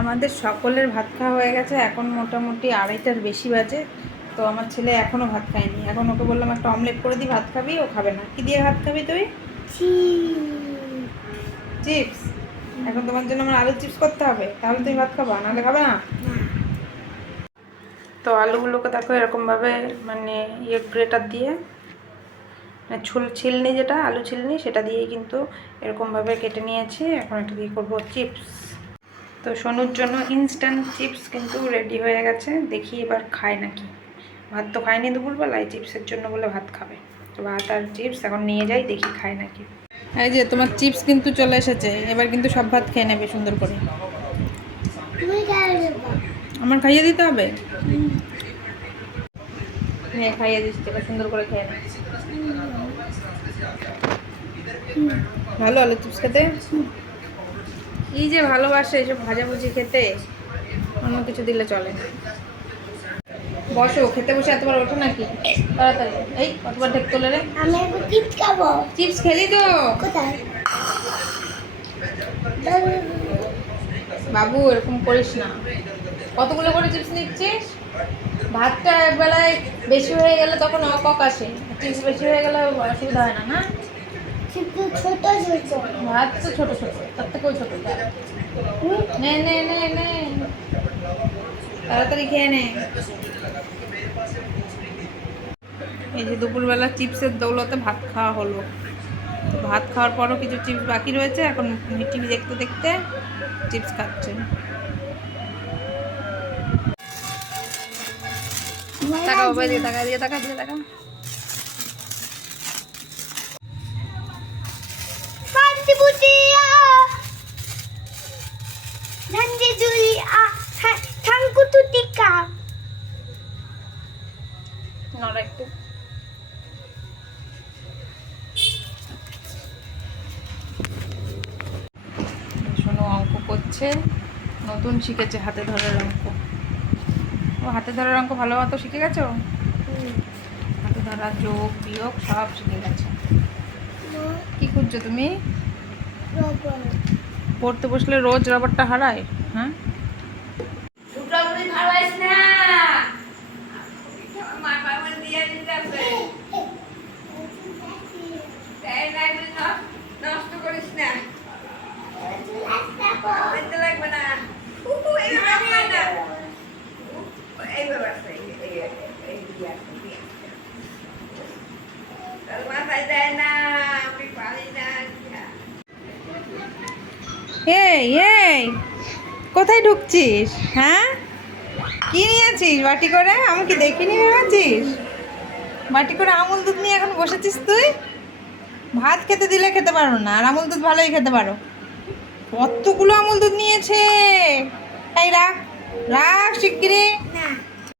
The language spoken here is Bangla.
আমাদের সকলের ভাত খাওয়া হয়ে গেছে এখন মোটামুটি আড়াইটার বেশি বাজে। তো আমার ছেলে এখনও ভাত খায়নি। এখন ওকে বললাম একটা অমলেট করে দিই ভাত খাবি ও খাবে না। কি দিয়ে ভাত খাবি তুই? চিপস। এখন তোমার জন্য আমার আলু চিপস করতে হবে। তাহলে তুমি ভাত খাবা নাহলে খাবে না? তো আলুগুলোকে দেখো এরকমভাবে মানে ইয়ে গ্রেটার দিয়ে মানে ছুল ছিলনি যেটা আলু ছিলনি সেটা দিয়েই কিন্তু এরকমভাবে কেটে নিয়েছি। এখন এটা দিয়ে করব চিপস। তো সোনুর জন্য ইনস্ট্যান্ট চিপস কিন্তু রেডি হয়ে গেছে। দেখি এবার খায় নাকি। ভাত তো খায়নি দুপুরবেলায় চিপসের জন্য বলে ভাত খাবে। তো ভাত আর চিপস এখন নিয়ে যাই, দেখি খায় নাকি। এই যে, তোমার চিপস কিন্তু চলে এসেছে। এবার কিন্তু সব ভাত খেয়ে নেবে সুন্দর করে। আমার খাইয়ে দিতে হবে? হ্যাঁ খাইয়ে দিচ্ছি। এবার সুন্দর করে খেয়ে নে ভালো আলু চিপস খেতে? এই যে ভালোবাসে এসব ভাজাভুজি খেতে অন্য কিছু দিলে চলে বসো খেতে বসে এতবার ওঠো নাকি? তাড়াতাড়ি। এই কতবার ঢেক তোলে রে আমি চিপস খাব। চিপস খেলি তো। কোথায়? বাবু এরকম করিস না। কতগুলো করে চিপস নিচ্ছিস? ভাতটা একবেলায় বেশি হয়ে গেলে তখন অকক আসে। চিপস বেশি হয়ে গেলে অসুবিধা হয় না না? ভাত তো ছোটো। ছোটো তার থেকেও ছোটো। নে নে তাড়াতাড়ি খেয়ে নে। এই যে দুপুরবেলা চিপসের দৌলতে ভাত খাওয়া হলো। ভাত খাওয়ার পরও কিছু চিপস বাকি রয়েছে। এখন টিভি দেখতে দেখতে চিপস খাচ্ছে। টাকা বাবা দিয়ে টাকা দিয়ে টাকা দিয়ে টাকা। নড়া একটু। শোনো অঙ্ক করছে। নতুন শিখেছে হাতে ধরার অঙ্ক। ও হাতে ধরার অঙ্ক ভালো মতো শিখে গেছো? হাতে ধরা যোগ বিয়োগ সব শিখে গেছে। কি খুঁজছো তুমি? পড়তে বসলে রোজ রবারটা হারায় হ্যাঁ নষ্ট করিস না আনতে লাগবে না উহু, এইভাবে আসবে না। কোথায় ঢুকছিস? হ্যাঁ? কি নিয়েছিস বাটি করে? আমি কি দেখিনি ভেবেছিস বাটি করে আমুল দুধ নিয়ে এখন বসেছিস তুই? ভাত খেতে দিলে খেতে পারো না, আর আমুল দুধ ভালোই খেতে পারো। কতগুলো আমুল দুধ নিয়েছে? এই রাখ রাখ শিগগিরি